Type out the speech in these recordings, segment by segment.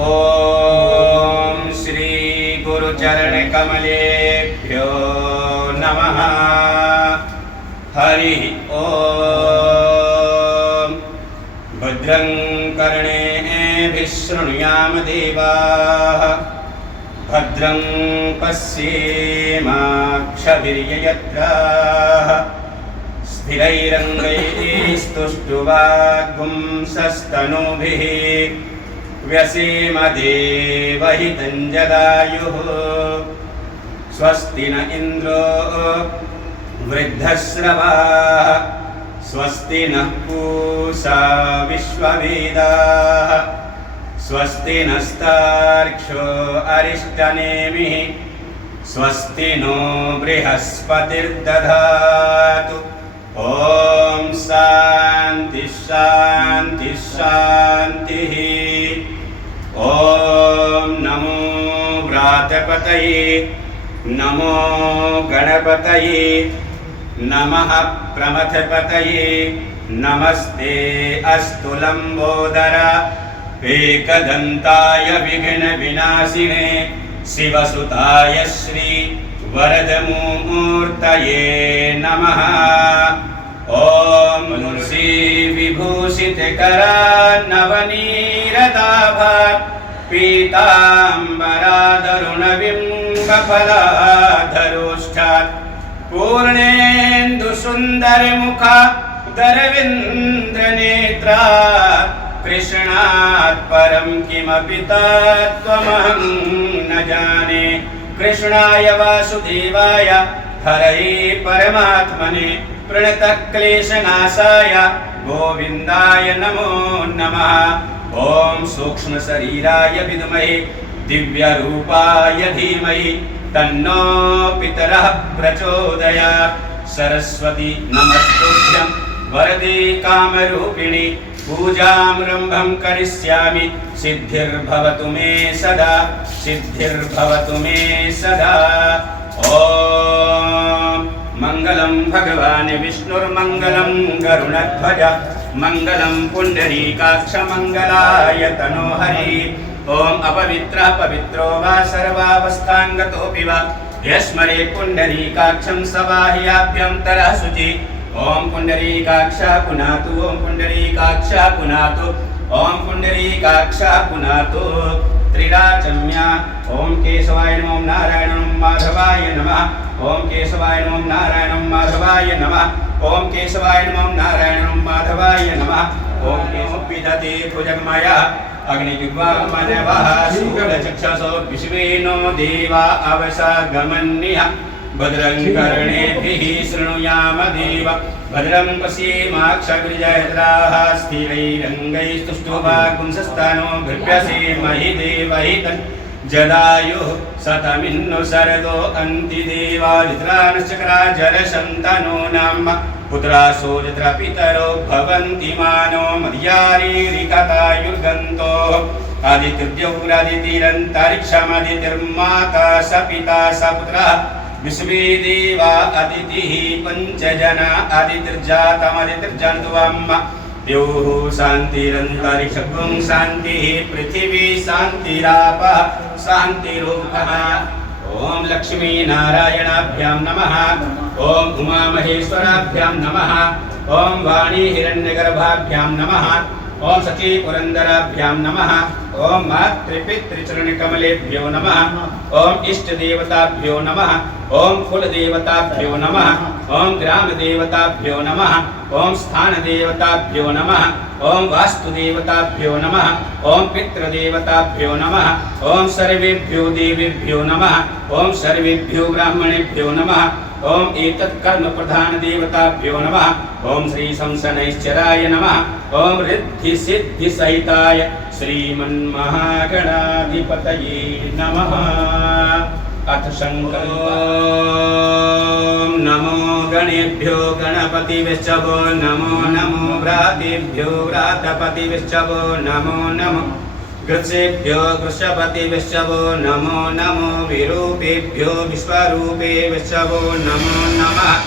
ओम श्री गुरुचरण कमलेभ्यो नमः। हरि ओम। भद्रं कर्णेभिः शृणुयाम देवाः, भद्रं पश्येमाक्षभिर्यजत्राः, स्थिरैरङ्गैस्तुष्टुवागुंसस्तनूभिः व्यसेम देवहितं जदायुः। स्वस्ति न इन्द्रो वृद्धश्रवाः, स्वस्ति नः पूषा विश्ववेदाः, स्वस्ति नस्तार्क्ष्यो अरिष्टनेमिः, स्वस्ति नो बृहस्पतिर्दधातु। ओम शांति शांति शांतिः। ओम नमो व्रातपतये, नमो गणपतये, नमः प्रमथपतये, नमस्ते अस्तु लंबोदर एकदंताय विघ्न विनाशिने शिवसुताय श्री वरदमूर्तये नमः। ओम तुलसी विभूषितकरा नवनीरदाभात् पीताम्बरादरुणबिम्बफलाधरोष्ठात् पूर्णेन्दुसुन्दरमुखा दरविन्द्रनेत्रात् कृष्णात् परं किमपि तत्त्वमहं न जाने। कृष्णाय वासुदेवाय हरये परमात्मने प्रणतक्लेशनाशाय गोविन्दाय नमो नमः। ओम सूक्ष्म शरीराय विद्महे दिव्यरूपाय धीमहि तन्नो पितरः प्रचोदयात्। सरस्वती नमस्तुभ्यं वरदे कामरूपिणि पूजामृम्भं करिष्यामि सिद्धिर्भवतु मे सदा, सिद्धिर्भवतु मे सदा। ओम मंगलं भगवान् विष्णुर्मंगलं गरुडध्वज मंगलं पुंडरीकाक्ष मंगलाय तनोहरि। ओम अपवित्रः पवित्रो वा सर्वावस्थांगतोऽपि वा यस्मरे पुंडरीकाक्षं सबाह्याभ्यन्तरः शुचि। ओम पुंडरीकाक्षः पुनातु, ओम पुंडरीकाक्षः पुनातु, ओम पुंडरीकाक्षः पुनातु। त्रिराचम्या ओम केशवाय नमः, ओम नारायण नमः माधवाय नमः, ओम केशवाय नमः नारायण माधवाय नमः, ओम केशवाय नमः नारायण माधवाय नमः। ओम विदते भुजगमया अग्निजुग्वामनवः शुक्लचक्षसो विश्वेनो देवा अवसागमन्यः। भद्रं कर्णेभिः शृणुयाम देव, भद्रं पश्येमाक्षभिर्यजत्राः, स्थिरैरङ्गैस्तुष्टुवागुंसस्तनूभिर्व्यसेमहि देवहितं जदायुः। शतमिन्नु शरदो अन्ति देवादित्रानश्चक्राजरशन्तनूनां पुत्रासो यत्र पितरो भवन्ति मानो मर्यारीरिकतायुर्गन्तो। आदित्यद्यौरादितिरन्तरिक्षमदितिर्माता स पिता स पुत्रः विश्वे देवा अदितिः पञ्चजना अदितिर्जातमदितिर्जन्तुवम्। द्योः शान्तिरन्तरिक्षं शान्तिः पृथिवी शान्तिरापः शान्तिरूपः। ओम लक्ष्मी नारायणाभ्यां नमः, ओम उमामहेश्वराभ्यां नमः, ओम वाणी हिरण्यगर्भाभ्यां नमः, ओम सची पुरंदराभ्यां नमः, ओम मातृपितृचरणकमलेभ्यो नमः, ओम इष्टदेवताभ्यो नमः, ओम कुलदेवताभ्यो नमः, ओम ग्रामदेवताभ्यो नमः, ओम स्थानदेवताभ्यो नमः, ओम वास्तुदेवताभ्यो नमः, ओम पितृदेवताभ्यो नमः, ओम सर्वेभ्यो देवेभ्यो नमः, ओम सर्वेभ्यो ब्राह्मणेभ्यो नमः, ओम एतत्कर्म प्रधान देवताभ्यो नमः, ओम श्री शंसनैश्चराय नमः, ओम रिद्धि सिद्धि सहिताय श्रीमन्महागणाधिपतये नमः। अथ संकल्प नमो गणेभ्यो गणपतिविश्चवो नमो नमो व्रातेभ्यो व्रातपतिविश्चवो नमो नमो वृक्षेभ्यो वृषपतिविश्चवो नमो नमो विरूपेभ्यो विश्वरूपेभ्यो नमो नमः।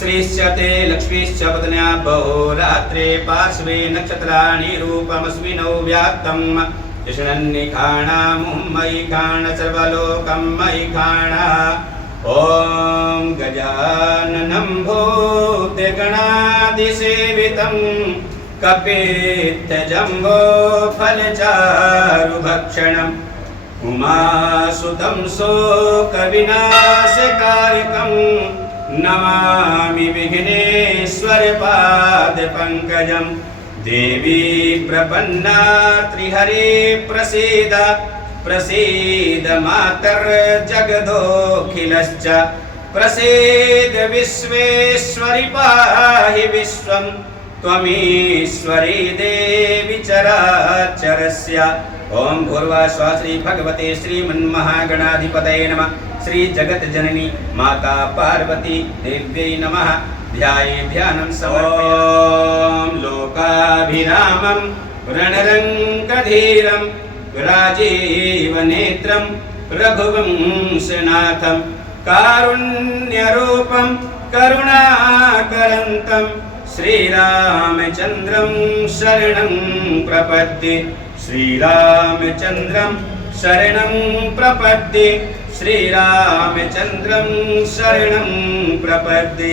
श्रीश्चते लक्ष्मीश्च पत्न्या बहुरात्रे पार्श्वे नक्षत्राणि रूपमस्मिनौ व्याप्तम् यशनन्निखाणा मुम्मयि खाण सर्वलोकं मयि खाण ॐ गजाननं भूतगणादिसेवितं कपित्थजम्बो फलचारुभक्षणम् उमासुतं शोकविनाशकारिकं नमामि विघ्नेश्वरपादपङ्कजं देवी प्रपन्ना त्रिहरे प्रसीद प्रसीद मातर्जगदोऽखिलश्च प्रसीद विश्वेश्वरि पाहि विश्वं त्वमीश्वरी देवी चराचरस्य ओम भूर्वास्वा श्री भगवते श्रीमन्महागणाधिपतये नमः। श्री जगत जननी माता पार्वती देव्यै नमः। ध्याये ध्यानं समर्पयामि। ओम लोकाभिरामं रणरङ्गधीरं राजीवनेत्रं रघुवंशनाथं कारुण्यरूपं करुणाकरन्तं श्रीरामचन्द्रं शरणं प्रपद्ये श्रीरामचन्द्रं शरणं प्रपद्ये श्रीरामचन्द्रं शरणं प्रपद्ये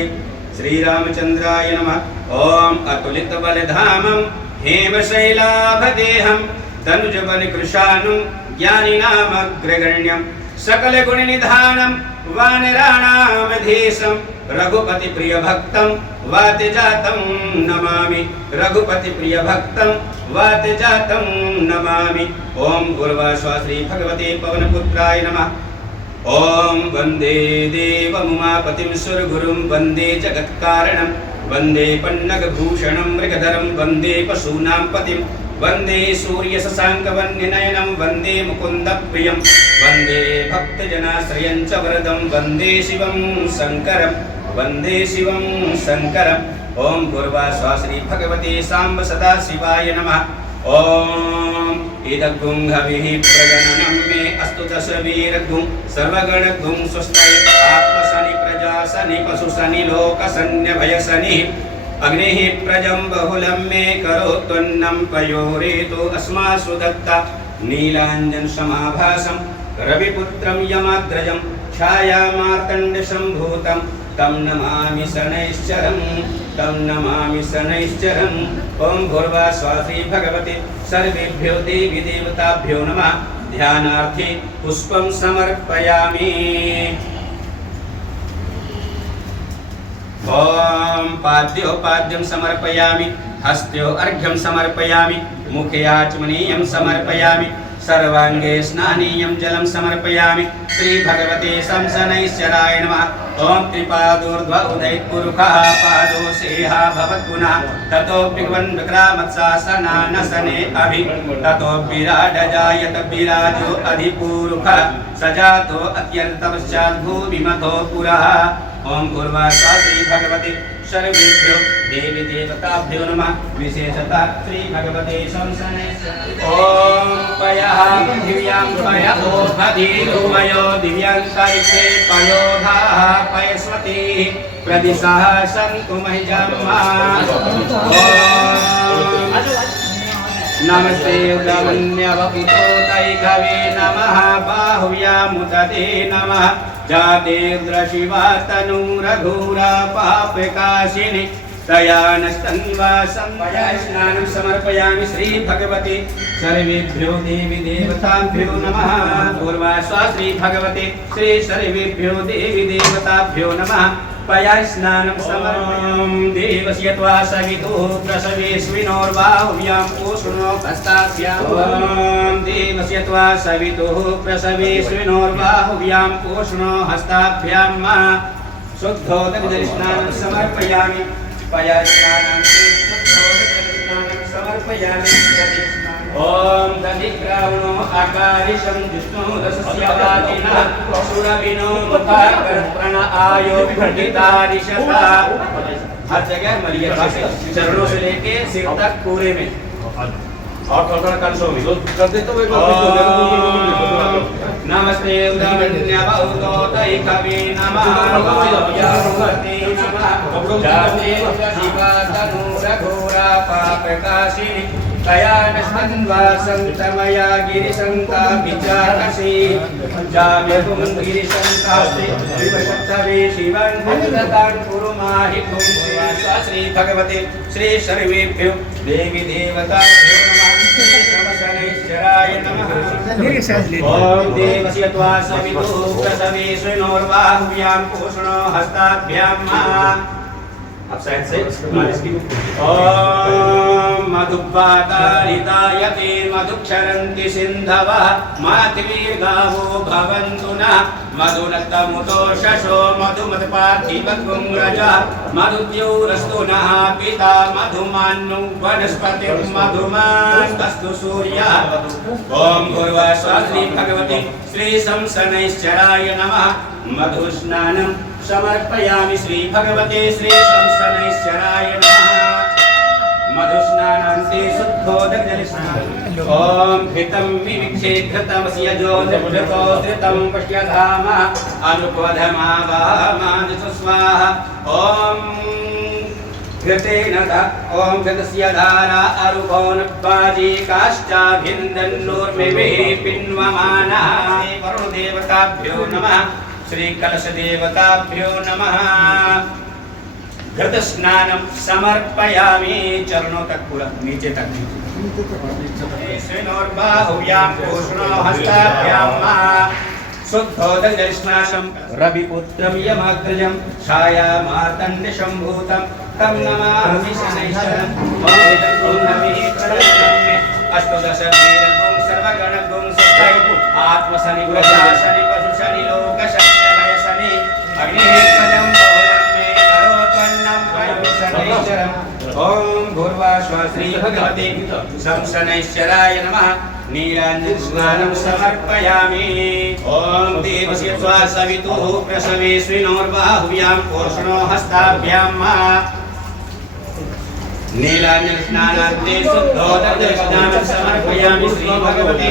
श्रीरामचन्द्राय नमः। ओम अतुलितबलधामं हेमशैलाभदेहं तनुजबलकृशानुं ज्ञानिनामग्रगण्यं सकलगुणनिधानं वानराणामधीशं रघुपतिप्रियभक्तं वातजातं नमामि रघुपतिप्रियभक्तं वातजातं नमामि। ओम गुरुवास्वा श्री भगवते पवनपुत्राय नमः। ओम वन्दे देवमुमापतिं सुरगुरुं वन्दे जगत्कारणं वन्दे पन्नगभूषणं मृगधरं वन्दे पशूनां पतिं वन्दे सूर्यशशाङ्कवन्यनयनं वन्दे मुकुन्दप्रियं वन्दे भक्तजनाश्रयं च वरदं वन्दे शिवं शङ्करं वन्दे शिवं शङ्करम्। ओम भूर्वास्वा श्री भगवते साम्ब सदाशिवाय नमः। ओम इदग्गुं हविः प्रजननं मे अस्तु दशवीरग्गुं सर्वगणग्गुं स्वस्ति आत्मशनि प्रजाशनि पशुशनि लोकशन्यभयशनि अग्निः प्रजं बहुलं मे करोत्वन्नं पयोरेतो अस्मासु दत्ता नीलाञ्जनसमाभासं रविपुत्रं यमाग्रजं छायामार्तण्डसम्भूतं तं नमामि शनैश्चरं तं नमामि शनैश्चरम्। ओम भूर्वास्वा श्री भगवते सर्वेभ्यो देवी देवताभ्यो नमः। ध्यानार्थे पुष्पं समर्पयामि। ओम पाद्योपाद्यं समर्पयामि हस्त्यो अर्घ्यं समर्पयामि मुखे आचमनीयं समर्पयामि सर्वांगे स्नानीयं जलं समर्पयामि। श्री भगवते शंसनैश्चराय नमः। ओम त्रिपादोर्ध्व उदयपुरुषः पादो सेहा भवत्पुनः ततो विग्वन् विक्रामत्सासनानसने अभि ततो विराड जायत विराजो अधिपुरुषः सजातो अत्यर्थपश्चात् भूमिमतो पुरः। ओम भूर्वास्वा श्री भगवते सर्वेभ्यो देवी देवताभ्यो नमः। विशेषतः श्री भगवते शंसनेश्वराय। ओम पयः पृथिव्यां पय ओमधीरुमयो दिव्यान्तरिक्षे पयोधाः पयस्वती प्रदिशः सन्तु महिजम्मा। नमस्ते उदवन्यवपुतोतैकवे नमः बाहुव्यामुदते नमः जातेन्द्रशिवा तनूरघोरा पापकाशिनी तया नस्तन्वासं मया स्नानं समर्पयामि। श्री भगवते सर्वेभ्यो देवी देवताभ्यो नमः। पूर्वास्वा श्री भगवते श्री सर्वेभ्यो देवी देवताभ्यो नमः। पया स्नानं समर्पयामि। देवस्य त्वा सवितुः प्रसवेस्मिनोर्बाहुव्यां पूष्णो हस्ताभ्यां। देवस्य त्वा सवितुः प्रसवेस्मिनोर्बाहुव्यां पूष्णो हस्ताभ्यां शुद्धोदकजलस्नानं समर्पयामि। पया स्नानं शुद्धोदकजलस्नानं समर्पयामि। ओम दधिग्रावणो आकारिशं जिष्णु रसस्य वाजिनः सुरविनो मुखाकर प्रण आयो विभटितारिशता। हर जगह मर्यादा से चरणों से लेके सिर तक पूरे में और थोड़ा कंसों में कर दे तो नमस्ते उदवन्यवपुतोतैकवे नमः बाहुव्यामुदते नमः जातेन्द्रशिवा तनूरघोरा पापकाशिनी तया नष्टन्वासं तमया गिरिशंका विचारसि जाम्यकुं गिरिशंकास्ते विवशत्तवे शिवं भजतां कुरुमाहि तुं श्री भगवते श्री सर्वेभ्यो देवी देवताभ्यो नमः शनैश्चराय नमः ओम देवस्य त्वा सवितुः प्रसवे श्रीनोर्बाहुभ्यां पूषणो हस्ताभ्यां आप साइड से ओम मधुपातारितायते मधुक्षरन्ति सिन्धवः मातृगावो भवन्तु नः मधुनक्तमुतो शशो मधुमत्पार्थिवत्वं रजः मधुद्योरस्तु नः पिता मधुमान्नु वनस्पतिर्मधुमास्तु सूर्यः ओम भूर्भुवः श्री भगवते श्री शंसनैश्चराय नमः मधुस्नानं समर्पयामि श्री भगवते श्री शंसनैश्चराय नमः मधुस्नानान्ते शुद्धोदकजलस्नानम् ओम घृतं विविक्षे घृतमस्य जो धृतो धृतं पश्यधाम अनुपधमावामादिषु स्वाहा ओम घृतेन ओम घृतस्य धारा अरुभोनपाजी काष्ठाभिन्दन्नोर्मिभिः पिन्वमानः वरुणदेवताभ्यो नमः श्री कलश देवताभ्यो नमः घृत स्नानं समर्पयामि चरणों तक पूरा नीचे तक श्रीनोर्बाहुभ्यां पूषणो हस्ताभ्यां शुद्धोदकजलस्नानं रविपुत्रं यमाग्रजं छायामार्तण्डशम्भूतं तं नमामि शनैश्चरम् अष्टदशवीरगुं सर्वगणगुं सत्यै आत्मशनि ग्रहशनि पशुशनि लोकशनि भयशनि अग्निपदं ओम भूर्भुवः श्री भगवते शंसनैश्चराय नमः नीलाञ्जनस्नानं समर्पयामि ओम देवस्य त्वा सवितुः प्रसवे श्रीनोर्बाहुभ्यां पूषणो हस्ताभ्यां नीलाञ्जनस्नानान्ते शुद्धोदकजलस्नानं समर्पयामि श्री भगवते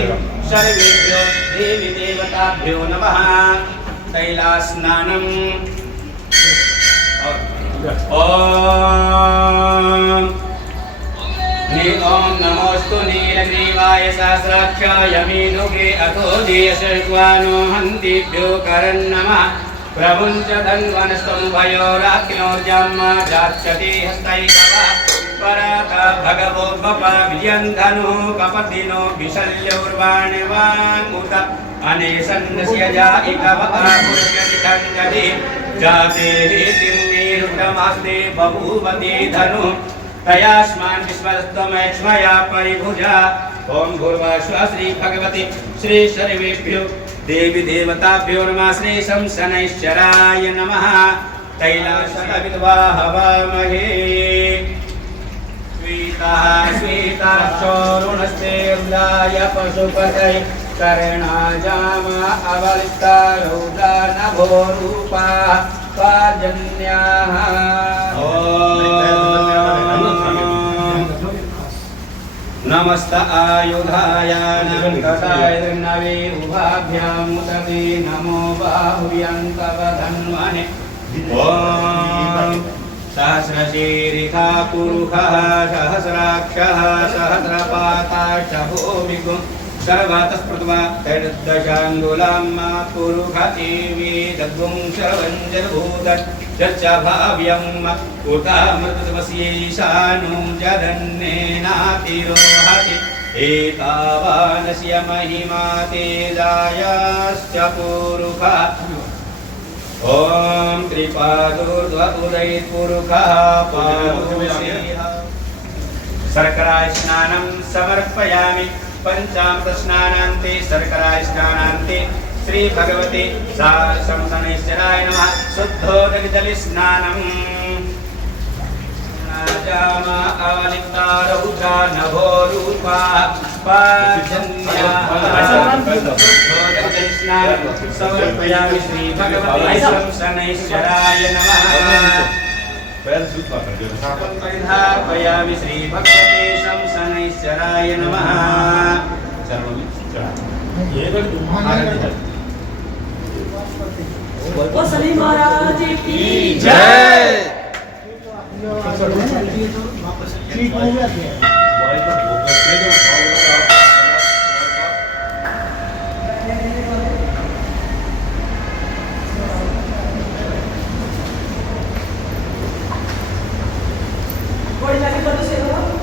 सर्वेभ्यो देवी देवताभ्यो नमः तैलास्नानं ओम नमोस्तु नीलग्रीवाय सहस्राक्षाय मीनुगे अथो देशक्वानो हन्तिभ्यो करन्नमः प्रभुञ्च धन्वनस्तं भयोराग्नोर्जाम्मा जाच्छति हस्तैकवा पराता भगवोद्भपा विजयन्धनुः कपतिनो विशल्योर्वाणिवाङ्मुत अनेसन्नस्य जाइकव आपुष्यति कङ्कति जाते हितिर्निरुक्तमास्ते बभूवति धनु तयास्मान् विश्वस्तमैक्ष्मया परिभुजा ओम भूर्भुवः श्री भगवते श्री सर्वेभ्यो देवी देवताभ्यो नमः श्री शंसनैश्चराय नमः तैलाशविद्वा हवामहे स्वीतः स्वीतरक्षोरुणस्ते रुदाय पशुपतये कर्णाजामा अवलिप्ता रौदा नभोरूपा पार्जन्याः नमस्त आयुधाय नमस्ताय नवे उभाभ्यां मुदते नमो बाहुभ्यां तव धन्वने ओम सहस्रशीरिखा पुरुषः सहस्राक्षः सहस्रपाताशो विगुं सर्वतस्पृत्वा तैर्दशाङ्गुलां पुरुषतीवी दद्गुं शवञ्जरभूतत् यच्च भाव्यं उतामृतवस्यैशानुं जदन्नेनातिरोहति एतावानस्य महिमा तेजायाश्च पुरुषः ओम त्रिपादोर्ध्वपुरैर्पुरुषः पादोषेह शर्करा स्नानं समर्पयामि पंचामृत स्नानान्ते शर्करा स्नानान्ते श्री भगवते शंसनैश्चराय नमः शुद्धोदकजलस्नानं जामा अवलिप्ता रौद्रा नभोरूपा पार्जन्याः समर्पयामि श्री भगवते शंसनैश्चराय नमः परिधापयामि श्री भगवते शंसनैश्चराय नमः वो सलीम महाराज की जय। Boleh lagi foto saya orang?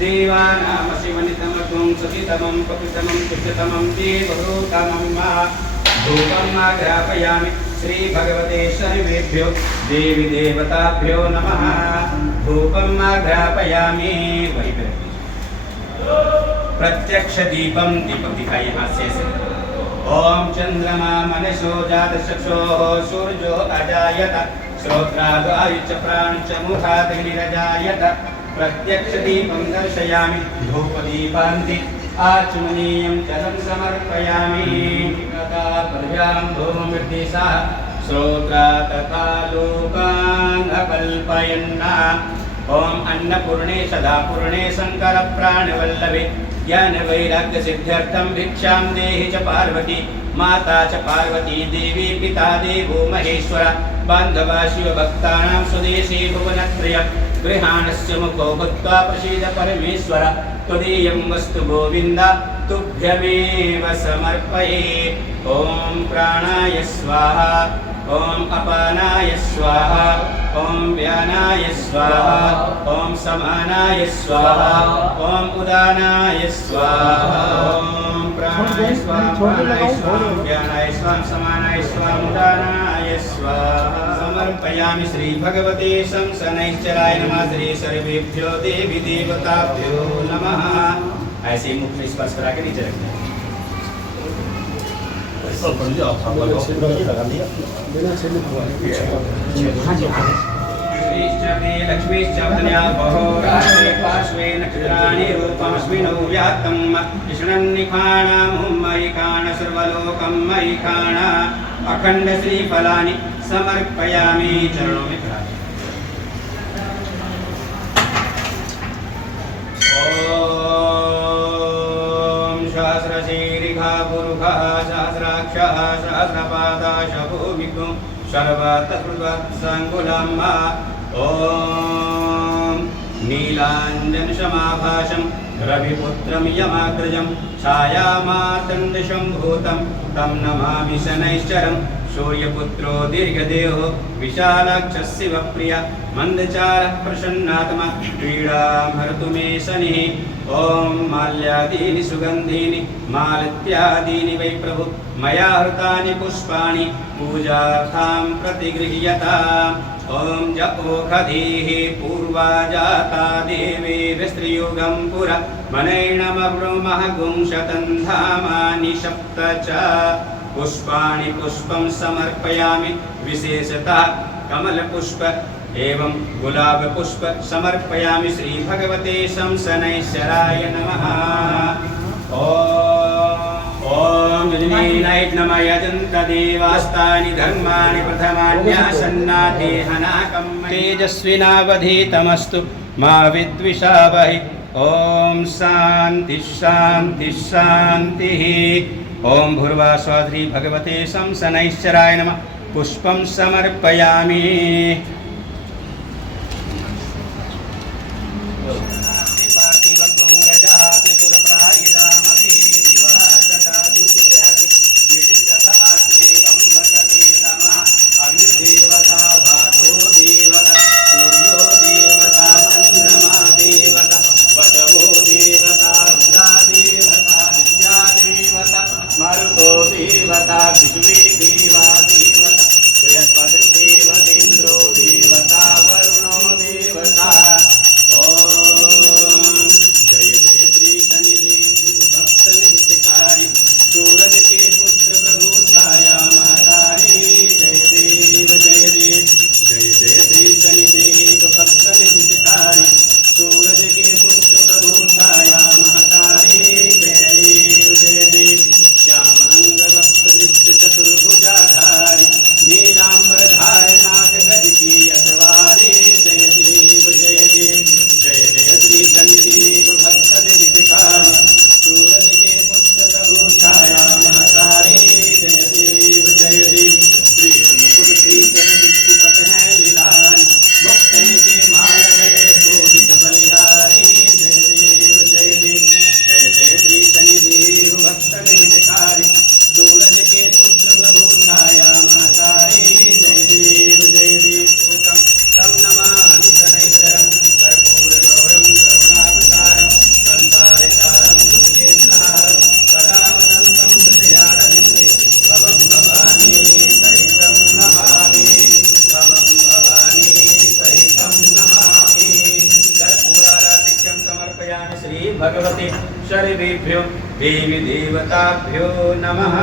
देवानामशिवनितमगुं सतितमं पतितमं पुष्यतमं देवरूतमं मा धूपम् आग्रापयामि श्रीभगवते शनिवेभ्यो देवी देवताभ्यो नमः धूपम् आग्रापयामि वही प्रत्यक्षदीपं दीपक दिखाइए हाथ से ओम चंद्रमा मनसो जातचक्षुः सूर्यो अजायत श्रोत्राद्वायुश्च प्राणश्च मुखादग्निरजायत प्रत्यक्षदीपं दर्शयामि धूपदीपान्ति आचमनीयं जलं समर्पयामि तथा प्रजां धूमवृद्धिसा श्रोत्रा तथा लोकान् अकल्पयन्ना ओम अन्नपूर्णे सदापूर्णे शंकर प्राणवल्लभे ज्ञान वैराग्य सिद्ध्यर्थं भिक्षां देहि च पार्वती माता च पार्वती देवी पिता देवो महेश्वर बान्धवा शिवभक्तानां स्वदेशी भुवनत्रयं गृहाणस्य मुखो भूत्वा प्रसीद परमेश्वर त्वदीयं वस्तु गोविन्द तुभ्यमेव समर्पये ॐ प्राणाय स्वाहा ॐ अपानाय स्वाहा ॐ व्यानाय स्वाहा ॐ समानाय स्वाहा ॐ उदानाय स्वाहा ॐ प्राणाय स्वाहा प्राणाय स्वाहा व्यानाय स्वाहा समानाय स्वाहा उदानाय स्वाहा समर्पयामि श्री भगवते शंसनैश्चराय नमः श्री सर्वेभ्यो देवी देवताभ्यो नमः ऐसे ही मुख में स्पर्श करा के नीचे रखना श्रीश्चते लक्ष्मीश्चवदन्या बहोराश्रे पार्श्वे नक्षत्राणि रूपमस्मिनो व्याप्तं विष्णन्निखाणां मयिखाण सर्वलोकं मयिखाण अखण्ड श्रीफलानि समर्पयामि चरणों में खड़ा ओम सहस्रशीरिखा पुरुखा सहस्राक्षः सहस्रपादा शभूमिकुं सर्वतस्पृतसङ्कुलम्मा ओम नीलाञ्जनशमाभासं रविपुत्रं यमाग्रजं छायामातण्डशम्भूतं तं नमामि शनैश्चरम् सूर्यपुत्रो दीर्घदेहो विशालाक्षः शिवप्रिया मन्दचारः प्रसन्नात्मा पीडां हरतु मे शनिः ॐ माल्यादीनि सुगन्धीनि मालत्यादीनि वै प्रभु मया हृतानि पुष्पाणि पूजार्थां प्रतिगृह्यताम् ॐ जपोखधीः पूर्वा जाता देवेर्स्त्रियुगं पुरा मनैणमब्रुमः गुंशतं धामानि सप्त च पुष्पाणि पुष्पं समर्पयामि विशेषतः कमलपुष्प एवं गुलाब पुष्प समर्पयामि श्री भगवते शंसनैश्चराय नमः ओम जनिनाय नमः यजन्त देवास्तानि धर्माणि प्रथमान्यासन्नादेहनाकं तेजस्विनावधीतमस्तु मा विद्विषावहि ओम शान्ति शान्ति शान्तिः ओम भूर्भुवः श्री भगवते शंसनैश्चराय नमः पुष्पं समर्पयामि मारुतो देवता विश्वे देवा देवता बृहस्पतिर्देवतेन्द्रो देव श्री भगवते सर्वेभ्यो देवी देवताभ्यो नमः।